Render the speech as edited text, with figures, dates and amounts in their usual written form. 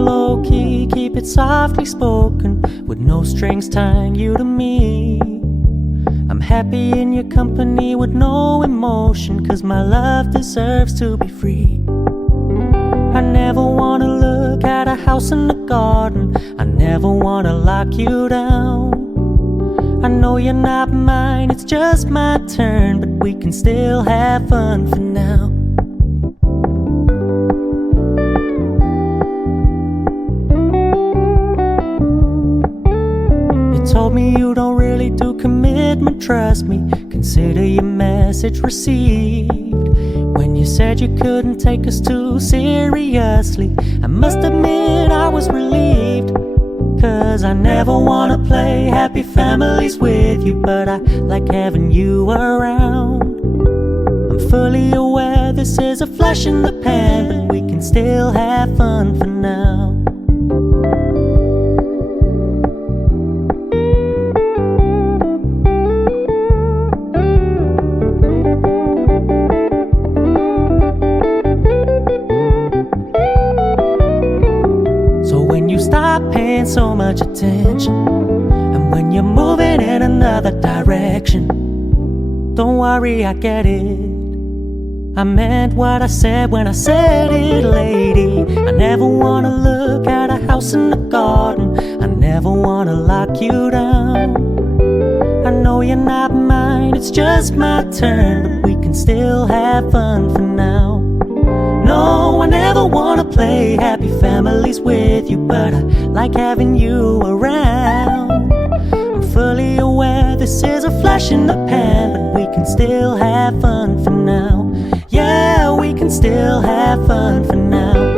low-key, keep it softly spoken, with no strings tying you to me. I'm happy in your company with no emotion, 'cause my love deserves to be free. I never wanna look at a house in the garden, I never wanna lock you down. I know you're not mine, it's just my turn, but we can still have fun for now. You told me you don't really do commitment, trust me, consider your message received. When you said you couldn't take us too seriously, I must admit I was relieved. 'Cause I never wanna play happy families with you, but I like having you around. I'm fully aware this is a flash in the pan, but we can still have fun for now. Stop paying so much attention, and when you're moving in another direction, don't worry, I get it. I meant what I said when I said it, lady. I never wanna look at a house in the garden, I never wanna lock you down. I know you're not mine, it's just my turn, but we can still have fun for now. No, I never wanna play happy families with you, but I like having you around. I'm fully aware this is a flash in the pan, but we can still have fun for now. Yeah, we can still have fun for now.